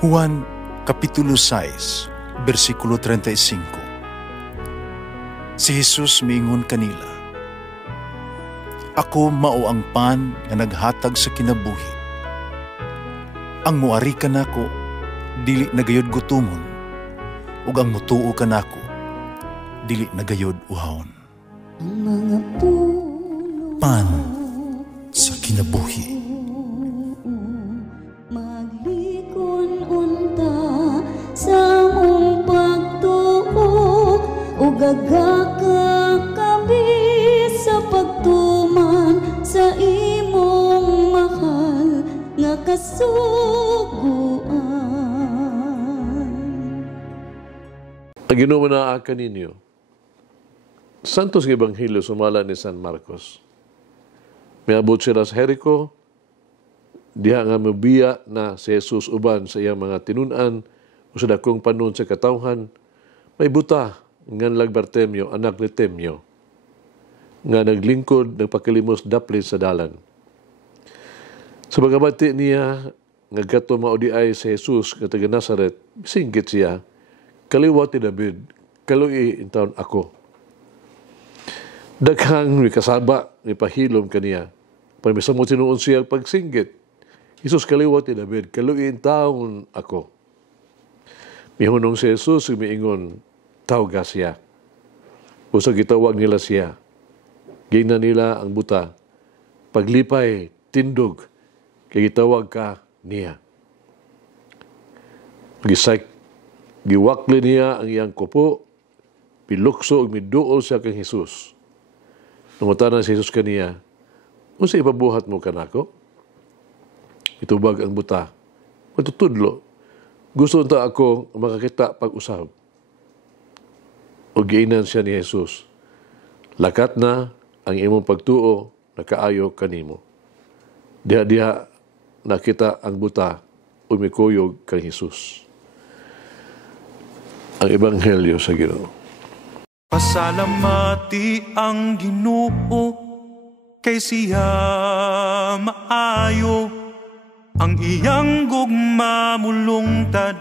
Juan Kapitulo 6, versikulo 35. Si Jesus miingon kanila, "Ako mao ang pan nga naghatag sa kinabuhi. Ang muari kanako dili nagayod gutomon, ug ang mutuo kanako dili nagayod uhawon." Ang mga puno Pan sa kinabuhi. maglikon unta sa mong pagtuo ug gagakabi sa pagtuman sa imong mahal nga kasuguan. Ang Ginoo manaakan ninyo. Santos nga Ebanghelyo sumala ni San Marcos. Miabot sila sa Jericho, diha nga mabiya na si Jesus uban sa iyang mga tinunan o sa dakong panon sa katawhan, may buta nganlag Bartimeo, anak ni Timeo, nga naglingkod, nagpakilimos daplit sa dalan. Sa pagabati niya, nga gato maudi ay si Jesus nga taga Nazaret, singgit siya, "Kaliwa ti David, kalui intawon ako." Daghang may kasaba, may pahilom kaniya. Pamisa mo tinuon siya pagsinggit. Jesus, kaliwa ti David, kaluin taon ako. Mihunong si Jesus, umiingon, tawga siya. Usag gitawag nila siya. Gina nila ang buta. Paglipay, tindog, kay gitawag ka niya. Giwakli niya ang iyang kupo, pilukso ug miduol siya kang Jesus. Nungutanan si Jesus kaniya, unsa ipabuhat mo kanako? Itubag ang buta. Matutudlo. Gusto unta ako makakita pag-usab. O giinan siya ni Jesus. Lakat na ang imong pagtuo na kaayo kanimo. Diha-diha nakita ang buta umikuyog kang Jesus. Ang Ebanghelyo sa Ginoo. Pasalamati ang Ginoo kay siya maayo, ang iyang gugma mulungtad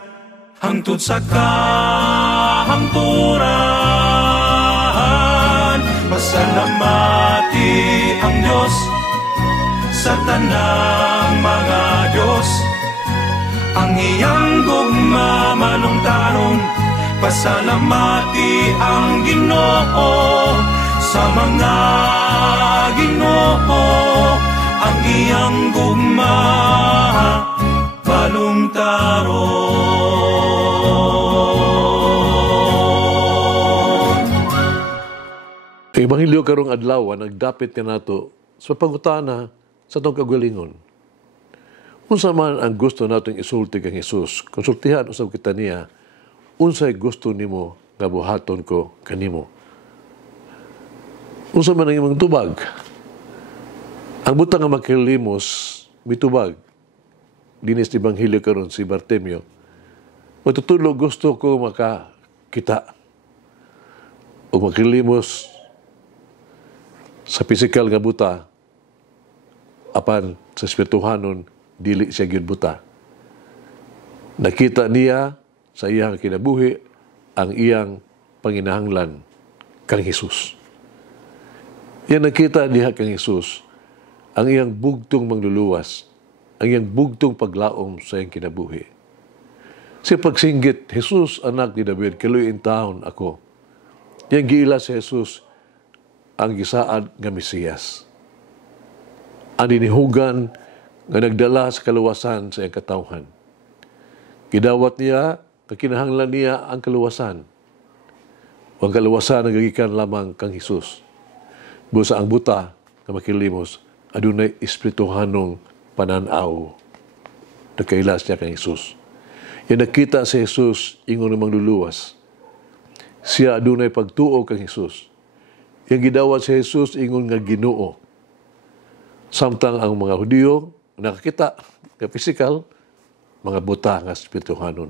hangtod sa kahangturan. Pasalamati ang Diyos sa tanang mga Diyos, ang iyang gugma malungtaron. Pasalamati ang Ginoo sa mga Ginoo, ang iyang gugma balungtaron. Ang Ebanghelyo karong adlaw nagdapit ka nato sa pangutana sa atong kagalingon. Unsa man ang gusto natong isulti kang Jesus, konsultihan usab kita niya. Unsay gusto nimo nga buhaton ko kanimo? Unsa man ang imong tubag? Ang butang nga makilimos mitubag. Dinis ti Ebanghelyo karon si Bartimeo. Matutulog gusto ko makakita o makilimos sa pisikal nga buta apan sa espirituhanon dili siya gyud buta. Nakita niya sa iyang kinabuhi ang iyang panginahanglan kang Jesus. Yan nakita diha kang Jesus ang iyang bugtong mangluluwas, ang iyang bugtong paglaom sa iyang kinabuhi. Sa pagsinggit, Jesus, anak ni David, kaluin taon ako. Yang giila si Jesus ang gisaad nga Mesiyas. Ang dinihugan nga nagdala sa kaluwasan sa iyang katawhan. Gidawat niya, kakinahanglan niya ang kaluwasan. O ang kaluwasan ang gagikan lamang kang Jesus. Busa ang buta na makilimos, adunay espirituhanong pananaw. Nagkailas niya kang Jesus. Yan nakita si Jesus, ingon namang luluwas. Siya adunay pagtuo kang Jesus. Yang gidawat si Jesus, ingon nga Ginoo. Samtang ang mga Hudiyo, nakakita, nga pisikal, mga buta nga espirituhanon.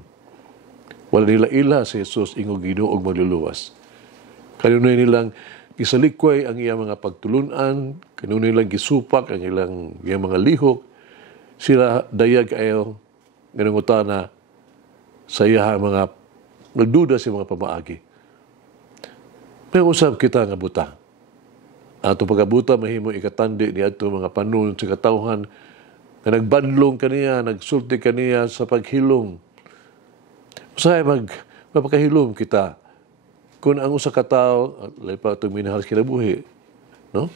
Wala nila ila si Jesus ingog Ginoo og magluluwas. Kanunay nilang gisalikway ang iyang mga pagtulunan, kanunay nilang gisupak ang iyang mga lihok, sila dayag ayo nangutana sa iya mga nagduda sa mga pamaagi. May usab kita nga buta. Ato pagabuta mahimo ikatandi ni adto mga panon sa katawhan nga nagbadlong kaniya, nagsulti kaniya sa paghilom. Usahay mapakahilom kita kung ang usa ka tawo lay pa itong minahal sa kinabuhi, no?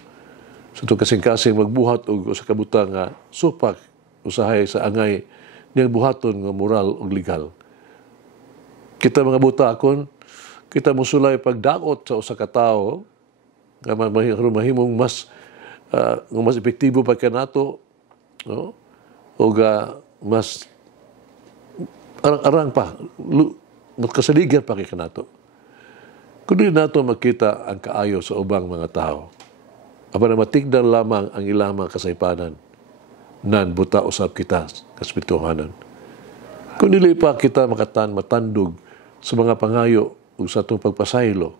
Sa itong kasing-kasing magbuhat o usa ka buta nga supak usahay sa angay niyang buhaton nga moral o legal. Kita mga buta akon, kita musulay pagdaot sa usa ka tawo nga mahimong mas mas epektibo pa kanato, no? O mas arang-arang pa, mas kasaligan pa kay kanato. Kung di nato makita ang kaayo sa ubang mga tao, apa na matigdan lamang ang ilang mga kasaypanan, nan buta usab kita kaspituhanan. Kung dili pa kita matandog sa mga pangayo o sa itong pagpasaylo,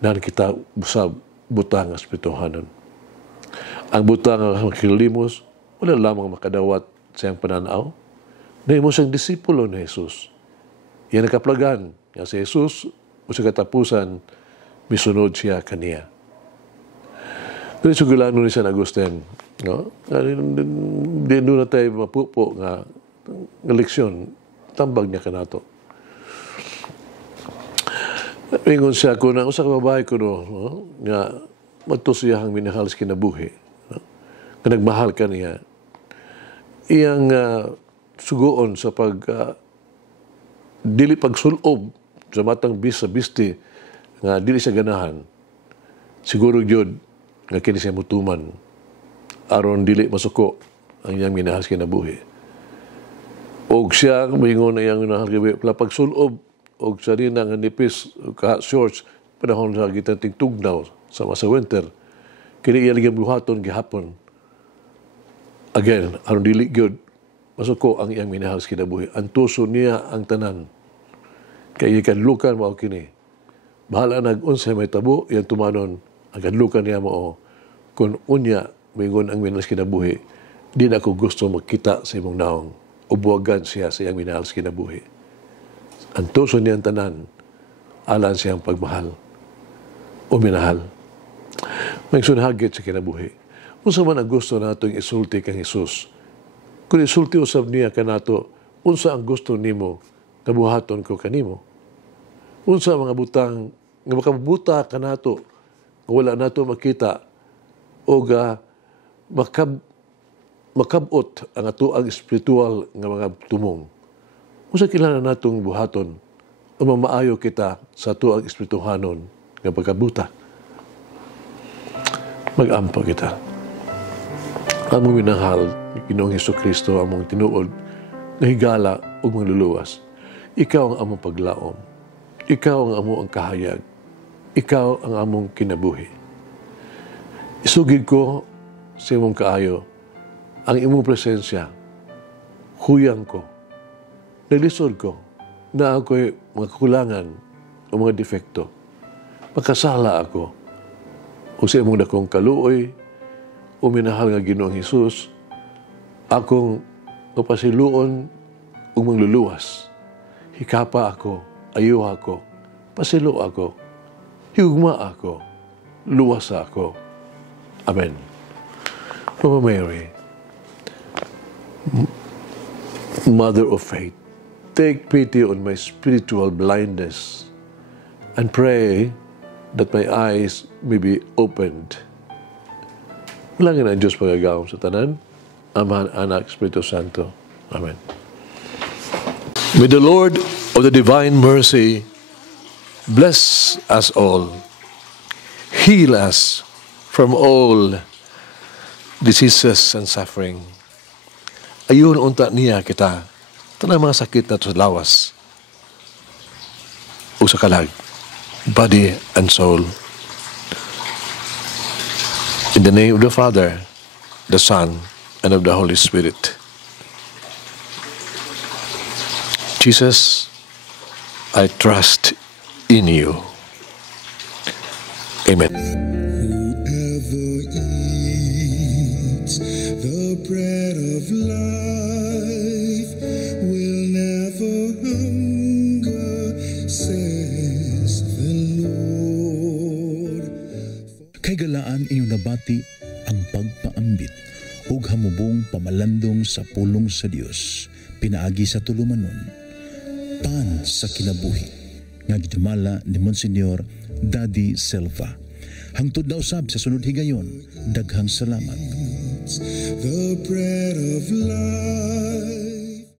nan kita usab buta nga espirituhanan. Ang buta nga kilimos, wala lamang makadawat sa iyang pananaw, na mo siyang disipulo ni Jesus. Yan nakaplagan nga si Jesus o sa katapusan, misunod siya kaniya. Kaya sugulano ni San Agustin, no? Di doon na tayo mapupo nga leksyon, tambag niya kanato. Ingon siya ko na, usa ka babae ko no, nga magtusiyahang minahal sa kinabuhi, no? Nga nagmahal ka niya. Iyang sugoon sa dili pagsulob sa matang bis sa bisti nga dili siya ganahan, siguro gyud nga kini siya mutuman aron dili masuko ang iyang minahal sa kinabuhi. Og siya moingon na iyang minahal kinabuhi pagsulob og sa rin nga nipis ka shorts panahon sa gitanting tugnaw sa winter kini iya ligang buhaton gihapon again aron dili gyud masuko ang iyang minahal sa kinabuhi. Antuso niya ang tanan kay kadlukan mao kini. Bahala nag-unsay may tabo, yan tumanon, ang kadlukan niya mao. Kung unya, mingon ang minahal sa kinabuhi, di na ako gusto magkita sa imong naong. Ubuwagan siya sa iyang minahal sa kinabuhi. Antuso niya ang tanan, alan siyang pagmahal o minahal. May sunhagit sa kinabuhi. Unsa man ang gusto natong isulti kang Jesus. Kung isulti usab niya kanato, unsa ang gusto nimo, kabuhaton ko kanimo. Unsa mga butang nga makabuta kanato nga wala nato makita o makabot ang ato ang espiritual nga mga tumong. Unsa kinahanglan natong buhaton o mamaayo kita sa ato ang espirituhanon nga pagkabuta. Mag-ampo kita. Among minahal Ginoong Hesukristo among tinuod nga higala ug mangluluwas. Ikaw ang among paglaom. Ikaw ang among kahayag. Ikaw ang among kinabuhi. Isugid ko sa imong kaayo ang imong presensya. Huyang ko. Naglisod ko na ako'y mga kulangan o mga defekto. Magkasala ako. O sa imong dakong kaluoy o minahal nga Ginoong Hesus, akong kapasiluon o mangluluwas. Hikapa ako, ayuha ako, pasilo ako, higugma ako, luwasa ako. Amen. Mama Mary, Mother of Faith, take pity on my spiritual blindness and pray that my eyes may be opened. Malangin ang Diyos pagagawam sa tanan, Ama, Anak, Espiritu Santo. Amen. May the Lord of the divine mercy bless us all, heal us from all diseases and suffering. Ayun unta niya kita, tanang mga sakit na sa lawas o sa kalag, body and soul. In the name of the Father, the Son, and of the Holy Spirit. Jesus, I trust in you. Amen. Whoever eats the bread of life will never Kay galaan inyong nabati ang pagpaambit ug hamubong pamalandong sa pulong sa Dios pinaagi sa tulumanon. Pan sa kinabuhi nga gidumala ni Monsignor Daddy Silva. Hangtod na usab sa sunod higayon, daghang salamat. The bread of life.